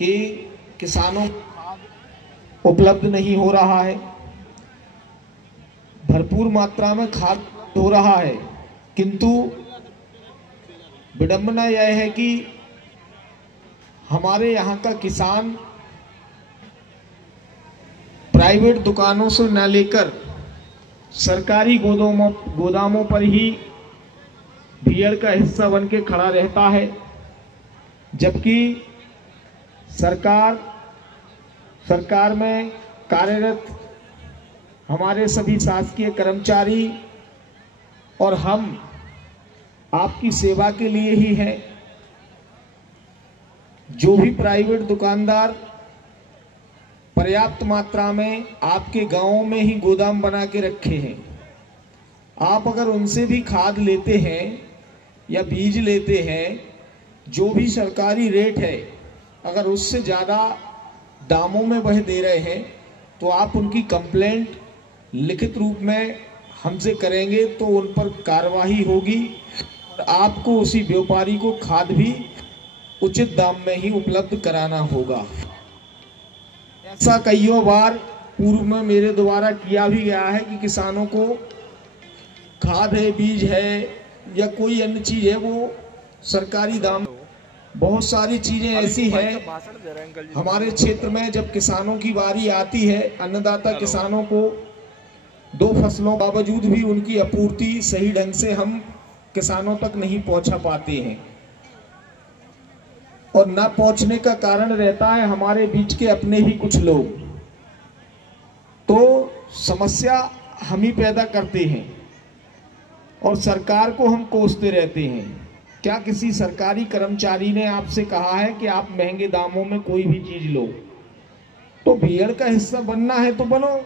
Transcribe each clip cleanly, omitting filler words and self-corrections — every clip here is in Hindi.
कि किसानों को उपलब्ध नहीं हो रहा है, भरपूर मात्रा में खाद हो रहा है, किंतु विडंबना यह है कि हमारे यहाँ का किसान प्राइवेट दुकानों से न लेकर सरकारी गोदामों पर ही भीड़ का हिस्सा बन के खड़ा रहता है, जबकि सरकार में कार्यरत हमारे सभी शासकीय कर्मचारी और हम आपकी सेवा के लिए ही हैं। जो भी प्राइवेट दुकानदार पर्याप्त मात्रा में आपके गांवों में ही गोदाम बना के रखे हैं, आप अगर उनसे भी खाद लेते हैं या बीज लेते हैं, जो भी सरकारी रेट है अगर उससे ज़्यादा दामों में वह दे रहे हैं, तो आप उनकी कंप्लेंट लिखित रूप में हमसे करेंगे तो उन पर कार्रवाई होगी और आपको उसी व्यापारी को खाद भी उचित दाम में ही उपलब्ध कराना होगा। ऐसा कईयों बार पूर्व में मेरे द्वारा किया भी गया है कि किसानों को खाद है, बीज है या कोई अन्य चीज है, वो सरकारी दाम। बहुत सारी चीजें ऐसी हैं हमारे क्षेत्र में, जब किसानों की बारी आती है, अन्नदाता किसानों को 2 फसलों बावजूद भी उनकी आपूर्ति सही ढंग से हम किसानों तक नहीं पहुंचा पाते हैं, और न पहुंचने का कारण रहता है हमारे बीच के अपने ही कुछ लोग। तो समस्या हम ही पैदा करते हैं और सरकार को हम कोसते रहते हैं। क्या किसी सरकारी कर्मचारी ने आपसे कहा है कि आप महंगे दामों में कोई भी चीज लो? तो भीड़ का हिस्सा बनना है तो बनो।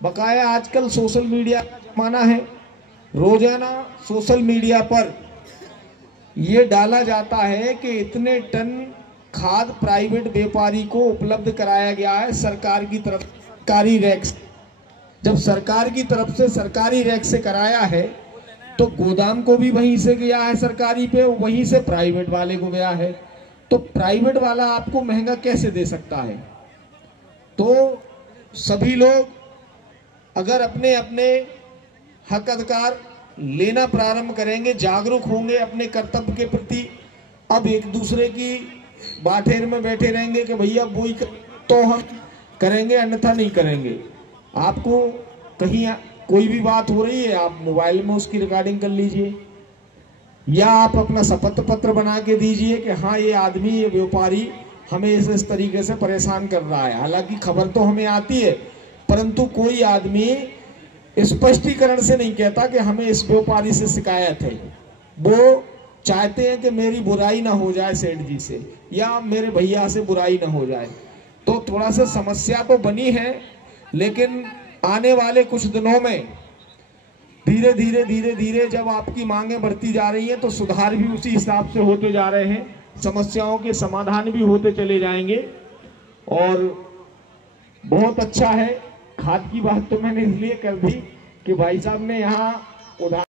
बकाया आजकल सोशल मीडिया का जमाना है, रोजाना सोशल मीडिया पर ये डाला जाता है कि इतने टन खाद प्राइवेट व्यापारी को उपलब्ध कराया गया है सरकार की तरफ, सरकारी रैक से। जब सरकार की तरफ से सरकारी रैक से कराया है तो गोदाम को भी वहीं से गया है सरकारी पे, वहीं से प्राइवेट वाले को गया है, तो प्राइवेट वाला आपको महंगा कैसे दे सकता है? तो सभी लोग अगर अपने अपने हक अधिकार लेना प्रारंभ करेंगे, जागरूक होंगे अपने कर्तव्य के प्रति, अब एक दूसरे की बाठेर में बैठे रहेंगे कि भैया वो ही तो हम करेंगे अन्यथा नहीं करेंगे। आपको कहीं कोई भी बात हो रही है, आप मोबाइल में उसकी रिकॉर्डिंग कर लीजिए, या आप अपना शपथ पत्र बना के दीजिए कि हाँ ये आदमी, ये व्यापारी हमें इस तरीके से परेशान कर रहा है। हालांकि खबर तो हमें आती है, परंतु कोई आदमी स्पष्टीकरण से नहीं कहता कि हमें इस व्यापारी से शिकायत है। वो चाहते हैं कि मेरी बुराई ना हो जाए सेठ जी से, या मेरे भैया से बुराई ना हो जाए। तो थोड़ा सा समस्या तो बनी है, लेकिन आने वाले कुछ दिनों में धीरे धीरे जब आपकी मांगें बढ़ती जा रही हैं तो सुधार भी उसी हिसाब से होते जा रहे हैं, समस्याओं के समाधान भी होते चले जाएंगे। और बहुत अच्छा है, खाद की बात तो मैंने इसलिए कर दी कि भाई साहब ने यहाँ उदाहरण